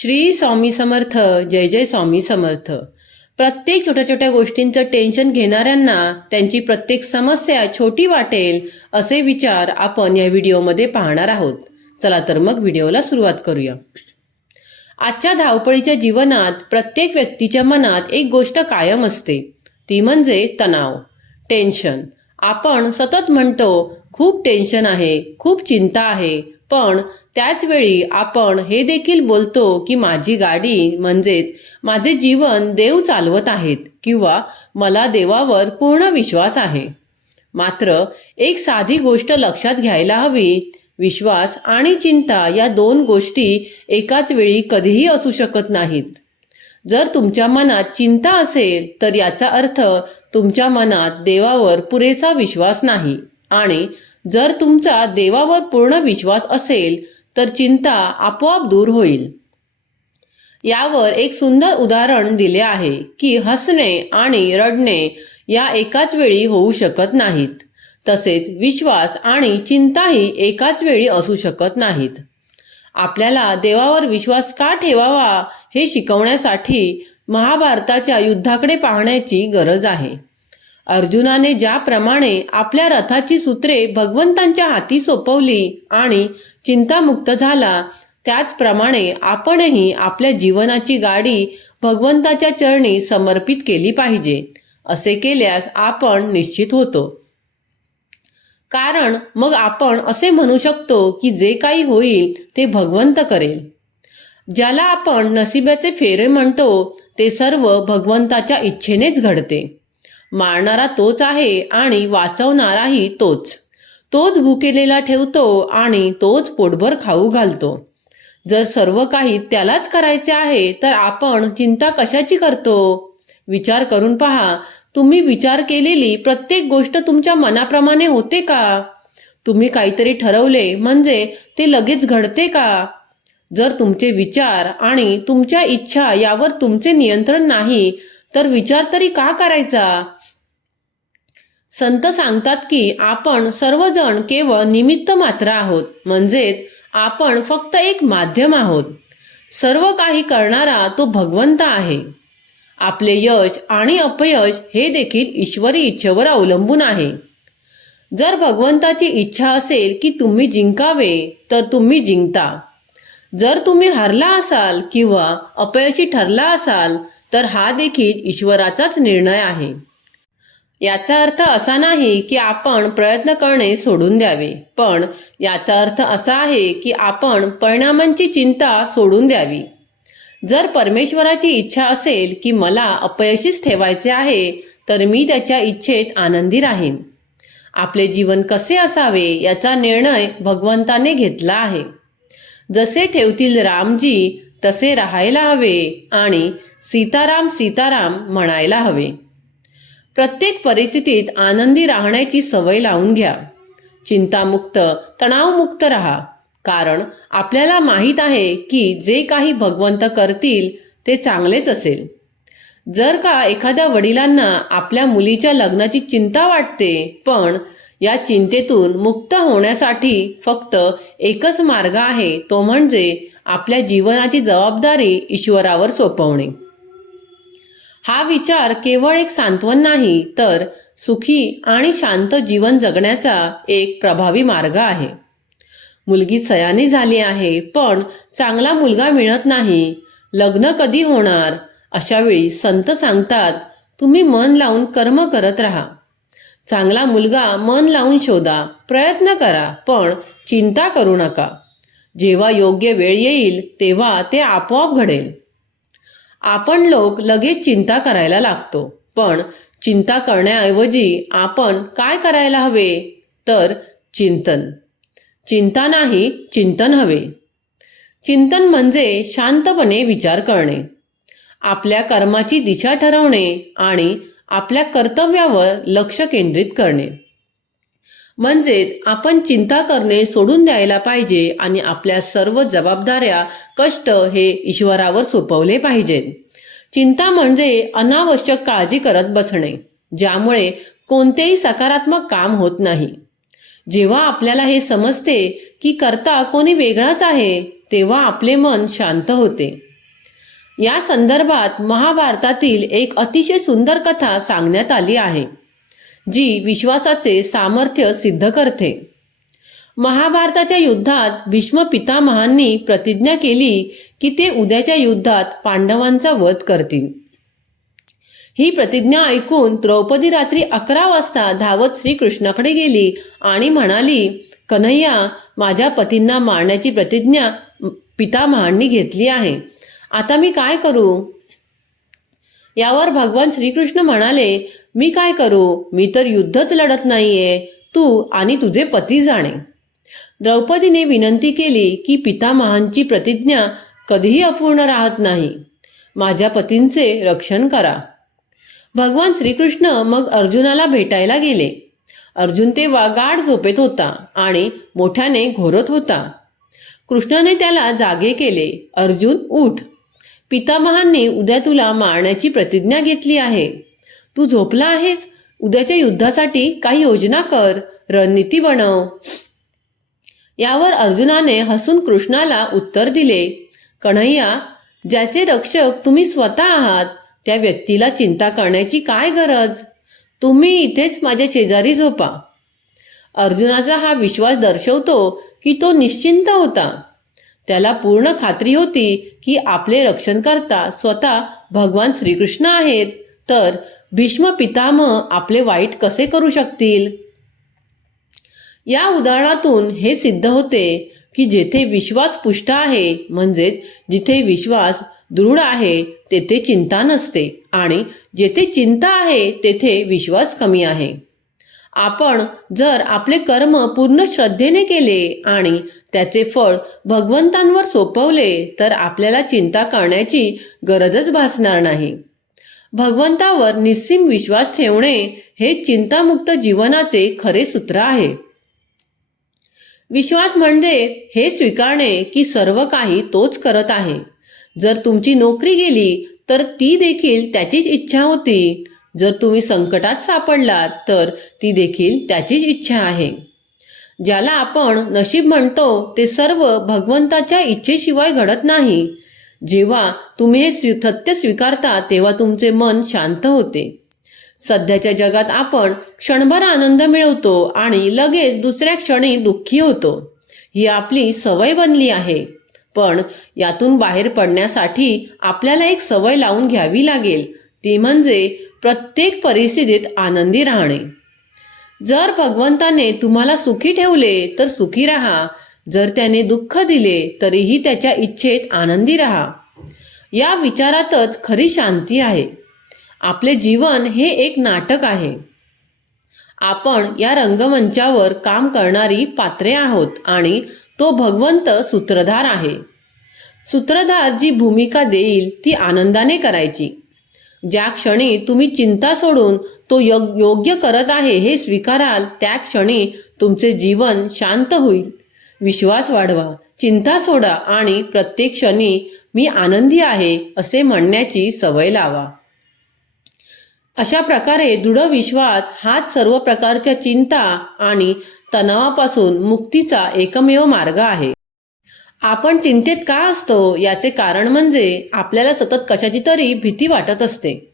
श्री स्वामी समर्थ जय जय स्वामी समर्थ. प्रत्येक छोट्या छोट्या गोष्टींचं टेन्शन घेणाऱ्यांना त्यांची प्रत्येक समस्या छोटी वाटेल असे विचार आपण या व्हिडिओमध्ये पाहणार आहोत. चला तर मग व्हिडिओला सुरुवात करूया. आजच्या धावपळीच्या जीवनात प्रत्येक व्यक्तीच्या मनात एक गोष्ट कायम असते. ती म्हणजे तणाव टेन्शन आपण सतत म्हणतो खूप टेन्शन आहे खूप चिंता आहे पण त्याच वेळी आपण हे देखील बोलतो की माझी गाडी म्हणजेच माझे जीवन देव चालवत आहेत किंवा मला देवावर पूर्ण विश्वास आहे. मात्र एक साधी गोष्ट लक्षात घ्यायला हवी. विश्वास आणि चिंता या दोन गोष्टी एकाच वेळी कधीही असू शकत नाहीत. जर तुमच्या मनात चिंता असेल तर याचा अर्थ तुमच्या मनात देवावर पुरेसा विश्वास नाही. आणि जर तुमचा देवावर पूर्ण विश्वास असेल तर चिंता आपोआप दूर होईल. यावर एक सुंदर उदाहरण दिले आहे की हसणे आणि रडणे या एकाच वेळी होऊ शकत नाहीत. तसेच विश्वास आणि चिंताही एकाच वेळी असू शकत नाहीत. आपल्याला देवावर विश्वास का ठेवावा हे शिकवण्यासाठी महाभारताच्या युद्धाकडे पाहण्याची गरज आहे. अर्जुनाने ज्याप्रमाणे आपल्या रथाची सूत्रे भगवंतांच्या हाती सोपवली आणि चिंतामुक्त झाला त्याचप्रमाणे आपणही आपल्या जीवनाची गाडी भगवंताच्या चरणी समर्पित केली पाहिजे असे केल्यास आपण निश्चित होतो. कारण मग आपण असे म्हणू शकतो की जे काही होईल ते भगवंत करेल. ज्याला आपण नसिबाचे फेरे म्हणतो ते सर्व भगवंताच्या इच्छेनेच घडते. मारणारा तोच आहे आणि वाचवणाराही तोच. तोच भुकेलेला ठेवतो आणि तोच पोटभर खाऊ घालतो. जर सर्व काही त्यालाच करायचे आहे तर आपण चिंता कशाची करतो? विचार करून पहा तुम्ही विचार केलेली प्रत्येक गोष्ट तुमच्या मनाप्रमाणे होते का? तुम्ही काहीतरी ठरवले म्हणजे ते लगेच घडते का? जर तुमचे विचार आणि तुमच्या इच्छा यावर तुमचे नियंत्रण नाही तर विचार तरी का करायचा? संत सांगतात की आपण सर्वजण केवळ निमित्त मात्र आहोत. म्हणजेच आपण फक्त एक माध्यम आहोत. सर्व काही करणारा तो भगवंत आहे. आपले यश आणि अपयश हे देखील ईश्वरी इच्छेवर अवलंबून आहे. जर भगवंताची इच्छा असेल की तुम्ही जिंकावे तर तुम्ही जिंकता. जर तुम्ही हरला असाल किंवा अपयशी ठरला असाल तर हा देखील ईश्वराचाच निर्णय आहे. याचा अर्थ असा नाही की आपण प्रयत्न करणे सोडून द्यावे पण याचा अर्थ असा आहे की आपण परिणामांची चिंता सोडून द्यावी. जर परमेश्वराची इच्छा असेल की मला अपयशीच ठेवायचे आहे तर मी त्याच्या इच्छेत आनंदी राहीन. आपले जीवन कसे असावे याचा निर्णय भगवंताने घेतला आहे. जसे ठेवतील रामजी तसे राहायला हवे आणि सीताराम सीताराम म्हणायला हवे. प्रत्येक परिस्थितीत आनंदी राहण्याची सवय लावून घ्या. चिंतामुक्त तणावमुक्त राहा. कारण आपल्याला माहीत आहे की जे काही भगवंत करतील ते चांगलेच असेल. जर का एखाद्या वडिलांना आपल्या मुलीच्या लग्नाची चिंता वाटते पण या चिंतेतून मुक्त होण्यासाठी फक्त एकच मार्ग आहे तो म्हणजे आपल्या जीवनाची जबाबदारी ईश्वरावर सोपवणे. हा विचार केवळ एक सांत्वन नाही तर सुखी आणि शांत जीवन जगण्याचा एक प्रभावी मार्ग आहे. मुलगी सयानी झाली आहे पण चांगला मुलगा मिळत नाही. लग्न कधी होणार? अशावेळी संत सांगतात तुम्ही मन लावून कर्म करत राहा. चांगला मुलगा मन लावून शोधा प्रयत्न करा पण चिंता करू नका. जेव्हा योग्य वेळ येईल तेव्हा ते आपोआप घडेल. आपण लोक लगेच चिंता करायला लागतो पण चिंता करण्याऐवजी आपण काय करायला हवे? तर चिंतन. चिंता नाही चिंतन हवे. चिंतन म्हणजे शांतपणे विचार करणे. आपल्या कर्माची दिशा ठरवणे आणि आपल्या कर्तव्यावर लक्ष केंद्रित करणे. म्हणजेच आपण चिंता करणे सोडून द्यायला पाहिजे आणि आपल्या सर्व जबाबदाऱ्या कष्ट हे ईश्वरावर सोपवले पाहिजेत. चिंता म्हणजे अनावश्यक काळजी करत बसणे ज्यामुळे कोणतेही सकारात्मक काम होत नाही. जेव्हा आपल्याला हे समजते की करता कोणी वेगळाच आहे तेव्हा आपले मन शांत होते. या संदर्भात महाभारतातील एक अतिशय सुंदर कथा सांगण्यात आली आहे जी विश्वासाचे सामर्थ्य सिद्ध करते. महाभारताच्या युद्धात भीष्म पितामहांनी प्रतिज्ञा केली की ते उद्याच्या युद्धात पांडवांचा वध करतील. ही प्रतिज्ञा ऐकून द्रौपदी रात्री अकरा वाजता धावत श्रीकृष्णाकडे गेली आणि म्हणाली कन्हैया माझ्या पतींना मारण्याची प्रतिज्ञा पितामहांनी घेतली आहे. आता मी काय करू? यावर भगवान श्रीकृष्ण म्हणाले मी काय करू? मी तर युद्धच लढत नाहीये. तू आणि तुझे पती जाणे. द्रौपदीने विनंती केली की पितामहांची प्रतिज्ञा कधीही अपूर्ण राहत नाही. माझ्या पतींचे रक्षण करा. भगवान श्रीकृष्ण मग अर्जुनाला भेटायला गेले. अर्जुन तेव्हा गाढ झोपेत होता आणि मोठ्याने घोरत होता. कृष्णाने त्याला जागे केले. अर्जुन उठ. पितामहांनी उद्या तुला मारण्याची प्रतिज्ञा घेतली आहे. तू झोपला आहेस? उद्याच्या युद्धासाठी काही योजना कर. रणनीती बनव. यावर अर्जुनाने हसून कृष्णाला उत्तर दिले कन्हैया ज्याचे रक्षक तुम्ही स्वतः आहात त्या व्यक्तीला चिंता करण्याची काय गरज? तुम्ही इथेच माझ्या शेजारी झोपा. अर्जुनाचा हा विश्वास दर्शवतो की तो निश्चिंत होता. त्याला पूर्ण खात्री होती की आपले रक्षण करता स्वतः भगवान श्रीकृष्ण आहेत. तर भीष्म पितामह आपले वाईट कसे करू शकतील? या उदाहरणातून हे सिद्ध होते की जेथे विश्वास पुष्ट आहे म्हणजेच जिथे विश्वास दृढ आहे तेथे चिंता नसते. आणि जेथे चिंता आहे तेथे विश्वास कमी आहे. आपण जर आपले कर्म पूर्ण श्रद्धेने केले आणि त्याचे फळ भगवंतांवर सोपवले तर आपल्याला चिंता करण्याची गरजच भासणार नाही. भगवंतावर निस्सीम विश्वास ठेवणे हे चिंतामुक्त जीवनाचे खरे सूत्र आहे. विश्वास म्हणजे हे स्वीकारणे की सर्व काही तोच करत आहे. जर तुमची नोकरी गेली तर ती देखील त्याचीच इच्छा होती. जर तुम्ही संकटात सापडलात तर ती देखील त्याचीच इच्छा आहे. ज्याला आपण नशीब म्हणतो ते सर्व भगवंताच्या इच्छेशिवाय घडत नाही. जेव्हा तुम्ही हे स्वी सत्य स्वीकारता तेव्हा तुमचे मन शांत होते. सध्याच्या जगात आपण क्षणभर आनंद मिळवतो आणि लगेच दुसऱ्या क्षणी दुःखी होतो. ही आपली सवय बनली आहे. पण यातून बाहेर पडण्यासाठी आपल्याला एक सवय लावून घ्यावी लागेल. ती म्हणजे प्रत्येक परिस्थितीत आनंदी राहणे. जर भगवंताने तुम्हाला सुखी ठेवले तर सुखी राहा. जर त्याने दुःख दिले तरीही त्याच्या इच्छेत आनंदी राहा. या विचारातच खरी शांती आहे. आपले जीवन हे एक नाटक आहे. आपण या रंगमंचावर काम करणारी पात्रे आहोत आणि तो भगवंत सूत्रधार आहे. सूत्रधार जी भूमिका देईल ती आनंदाने करायची. ज्या क्षणी तुम्ही चिंता सोडून तो योग योग्य करत आहे हे स्वीकाराल त्या क्षणी तुमचे जीवन शांत होईल. विश्वास वाढवा चिंता सोडा आणि प्रत्येक क्षणी मी आनंदी आहे असे म्हणण्याची सवय लावा. अशा प्रकारे दृढ विश्वास हाच सर्व प्रकारच्या चिंता आणि तणावापासून मुक्तीचा एकमेव मार्ग आहे. आपण चिंतेत का असतो याचे कारण म्हणजे आपल्याला सतत कशाची तरी भीती वाटत असते.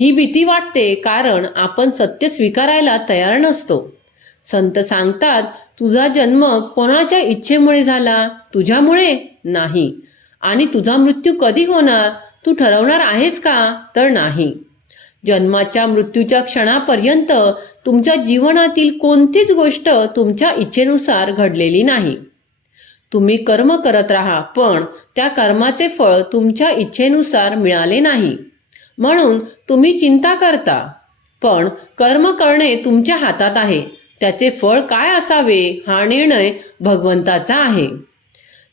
ही भीती वाटते कारण आपण सत्य स्वीकारायला तयार नसतो. संत सांगतात तुझा जन्म कोणाच्या इच्छेमुळे झाला? तुझ्यामुळे नाही. आणि तुझा मृत्यू कधी होणार? तू ठरवणार आहेस का? तर नाही. जन्माच्या मृत्यूच्या क्षणापर्यंत तुमच्या जीवनातील कोणतीच गोष्ट तुमच्या इच्छेनुसार घडलेली नाही. तुम्ही कर्म करत राहा पण त्या कर्माचे फळ तुमच्या इच्छेनुसार मिळाले नाही. म्हणून तुम्ही चिंता करता. पण कर्म करणे तुमच्या हातात आहे. त्याचे फळ काय असावे हा निर्णय भगवंताचा आहे.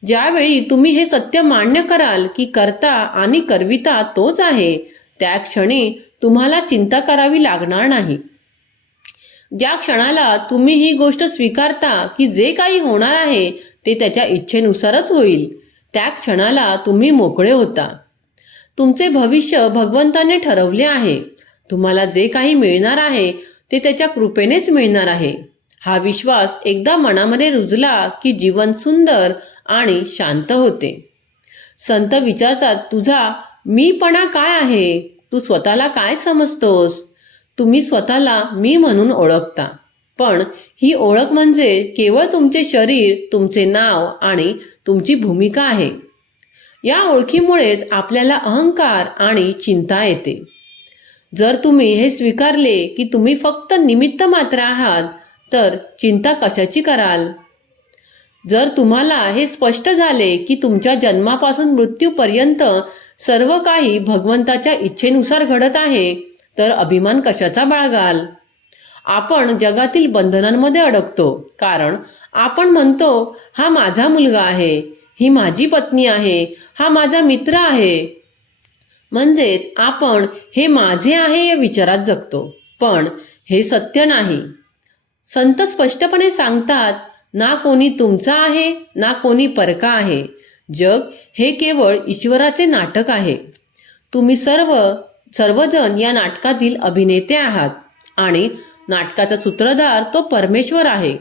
ज्यावेळी तुम्ही हे सत्य मान्य कराल की करता आणि करविता तोच आहे त्या क्षणी तुम्हाला चिंता करावी लागणार नाही. ज्या क्षणाला तुम्ही ही गोष्ट स्वीकारता की जे काही होणार आहे ते त्याच्या इच्छेनुसारच होईल. त्या क्षणाला तुम्ही मोकळे होता. तुमचे भविष्य भगवंताने ठरवले आहे. तुम्हाला जे काही मिळणार आहे ते त्याच्या कृपेनेच मिळणार आहे. हा विश्वास एकदा मनामध्ये रुजला की जीवन सुंदर आणि शांत होते. संत विचारतात तुझा मीपणा काय आहे? तू स्वतःला काय समजतोस? तुम्ही स्वतःला मी म्हणून ओळखता. पण ही ओळख म्हणजे केवळ तुमचे शरीर तुमचे नाव आणि तुमची भूमिका आहे. या ओळखीमुळेच आपल्याला अहंकार आणि चिंता येते. जर तुम्ही हे स्वीकारले की तुम्ही फक्त निमित्त मात्र आहात तर चिंता कशाची कराल? जर तुम्हाला हे स्पष्ट झाले की तुमच्या जन्मापासून मृत्यूपर्यंत सर्व काही भगवंताच्या इच्छेनुसार घडत आहे तर अभिमान कशाचा बाळगाल? आपण जगातील बंधनांमध्ये अडकतो. कारण आपण म्हणतो हा माझा मुलगा आहे ही माझी पत्नी आहे हा माझा मित्र आहे. म्हणजेच आपण हे माझे आहे या विचारात जगतो. पण हे सत्य नाही. संत स्पष्टपणे सांगतात ना कोणी तुमचा आहे ना कोणी परका आहे. जग हे केवळ ईश्वराचे नाटक आहे. तुम्ही सर्व सर्वजण या नाटकातील अभिनेते आहात आणि नाटकाचा सूत्रधार तो परमेश्वर आहे.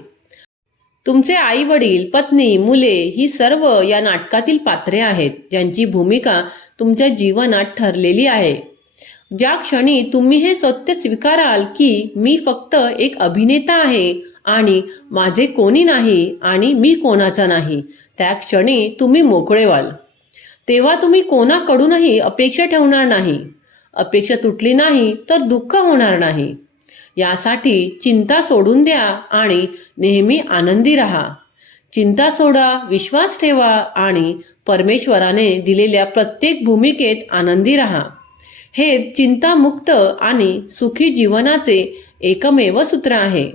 तुमचे आई वडील पत्नी मुले ही सर्व या नाटकातील पात्रे आहेत ज्यांची भूमिका तुमच्या जीवनात ठरलेली आहे. ज्या क्षणी तुम्ही हे सत्य स्वीकाराल की मी फक्त एक अभिनेता आहे आणि माझे कोणी नाही आणि मी कोणाचा नाही त्या क्षणी तुम्ही मोकळे व्हाल तेव्हा तुम्ही कोणाकडूनही अपेक्षा ठेवणार नाही. अपेक्षा तुटली नाही तर दुःख होणार नाही. यासाठी चिंता सोडून द्या आणि नेहमी आनंदी राहा. चिंता सोडा विश्वास ठेवा आणि परमेश्वराने दिलेल्या प्रत्येक भूमिकेत आनंदी राहा. हे चिंतामुक्त आणि सुखी जीवनाचे एकमेव सूत्र आहे.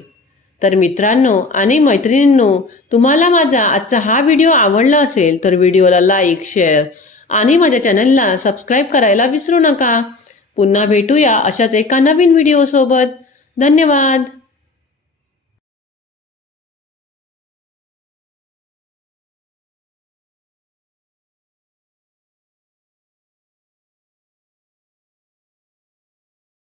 तर मित्रांनो आणि मैत्रिणींनो तुम्हाला माझा आजचा हा व्हिडिओ आवडला असेल तर व्हिडिओला लाईक शेअर आणि माझ्या चॅनलला सबस्क्राईब करायला विसरू नका. पुन्हा भेटूया अशाच एका नवीन व्हिडिओसोबत. धन्यवाद.